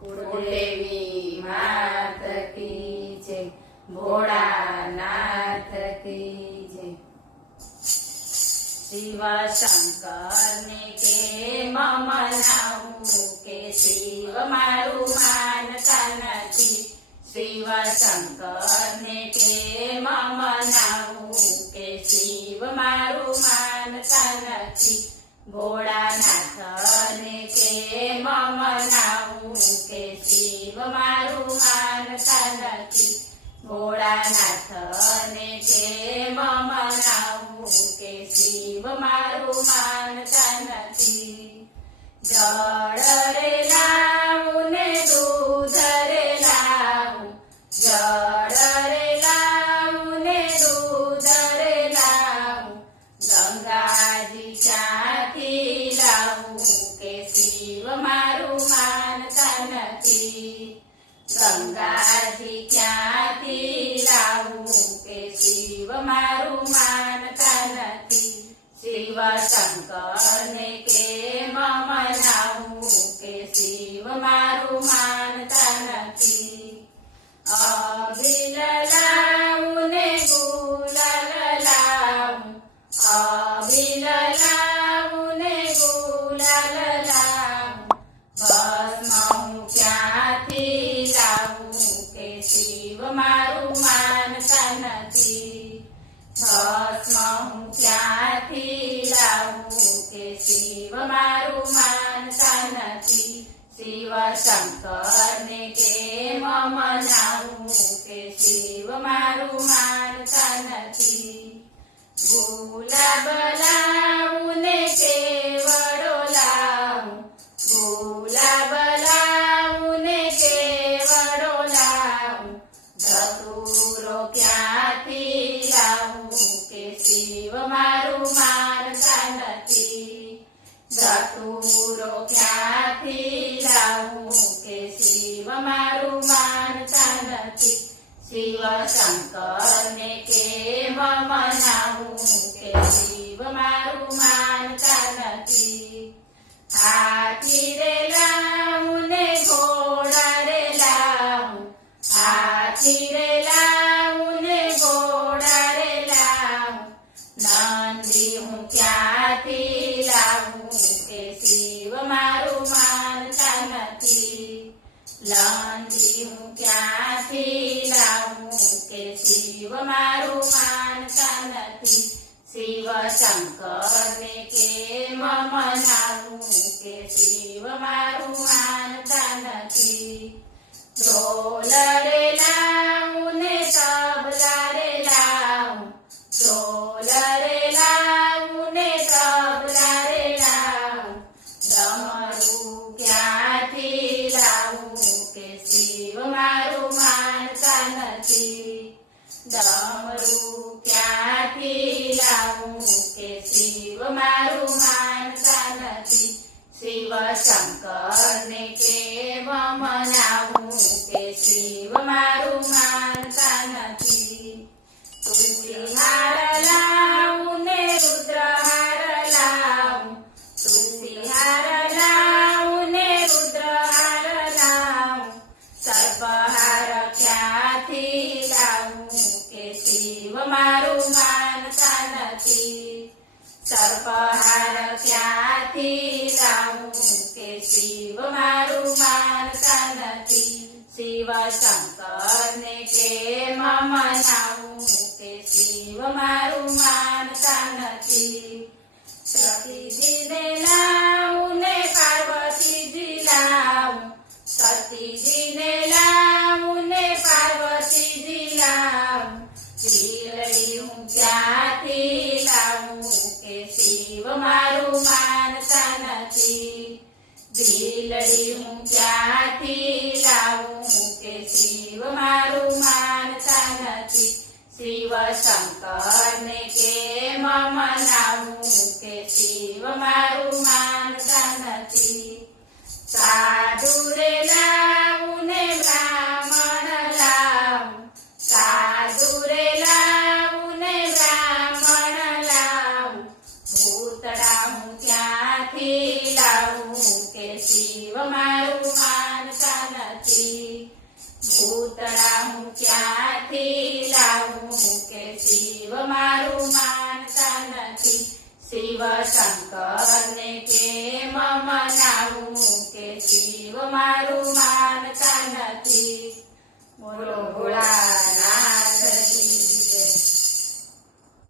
કુળદેવી માત કી જય, ભોળાનાથ કી જય। શિવ શંકર ને કેમ મનાવું કે શિવ મારું માનતા નથી। શિવ શંકર ને કેમ મનાવું કે શિવ મારું માનતા નથી। ભોળાનાથ ને કેમ મનાવું કે શિવ મારું માનતા નથી। ભોળાનાથ ને કેમ મનાવું કે શિવ મારું માનતા નથી। જળ રે લાવું ને દૂધ રે લાવું, જળ રે લાવું ને દૂધ રે લાવું, ગંગાજી ક્યાંથી લાવું કે શિવ મારું માનતા નથી। ગંગાજી ક્યાંથી લાવું કે શિવ મારું માનતા નથી। શિવ શંકર ને કેમ મનાવું કે શિવ મારું માનતા નથી। અબીલ લાવું ને ગુલાલ લાવું, અબીલ લાવું ને ગુલાલ લાવું, ભસ્મ હું ક્યાંથી લાવું કે શિવ મારું માનતા નથી। ભસ્મ હું ક્યાંથી લાવું કે શિવ મારું માનતા નથી। શિવ શંકર ને કેમ મનાવું કે શિવ મારું માનતા નથી। ગુલાબ લાવું ને કેવડો લાવું, ગુલાબ લાવું ને કેવડો લાવું, ધતુરો ક્યાંથી લાવું કે શિવ મારું માનતા નથી। ધતુરો ક્યાંથી લાવું કે શિવ મારું માનતા નથી। શિવ શંકર ને કેમ મનાવું કે શિવ મારું માનતા નથી। હાથી રે લાવું ને ઘોડા રે લાવું, હાથી રે લાવું ને ઘોડા રે લાવું, નંદી હું ક્યાંથી લાવું કે શિવ મારું માનતા નથી। નંદી હું ક્યાંથી લાવું કે શિવ મારું માનતા નથી। શિવ શંકર ને કેમ મનાવું કે શિવ મારું માનતા નથી। ઢોલ રે લાવું ને તબલા રે લાવું, ઢોલ રે લાવું ને તબલા રે લાવું, ડમરું ક્યાંથી લાવું કે શિવ મારું માનતા નથી। ડમરું ક્યાંથી લાવું કે શિવ મારું માનતા નથી। શિવ શંકર ને કેમ મનાવું કે શિવ મારું માનતા નથી। તુલસી હાર લાવું ને રુદ્રહાર લાવું, તુલસી હાર લાવું ને રુદ્રહાર લાવું, સર્પહાર ક્યાંથી લાવું કે શિવ મારું માનતા નથી। સર્પહાર ક્યાંથી લાવું કે શિવ મારું માનતા નથી। શિવ શંકર ને કેમ મનાવું કે શિવ મારું માનતા નથી। સતીજીને લાવું ને પાર્વતીજી લાવું, સતીજીને લાવું ને પાર્વતીજી લાવું, ઝીલડી હું ક્યાંથી લાવું કે શિવ મારું માનતા નથી। ઝીલડી હું ક્યાંથી લાવું કે શિવ મારું માનતા નથી। શિવ શંકર ને કેમ મનાવું કે શિવ મારું માનતા નથી। સાધુ રે લાવું ને બ્રાહ્મણ લાવું, સાધુ રે લાવું ને બ્રાહ્મણ લાવું, ભૂતડા હું ક્યાંથી લાવું કે શિવ મારું માનતા પૂતળા હું ક્યાંથી લાવું કે શિવ મારું માનતા નથી શિવ શંકરને કેમ મનાવું કે શિવ મારું માનતા નથી બોલો ભોળા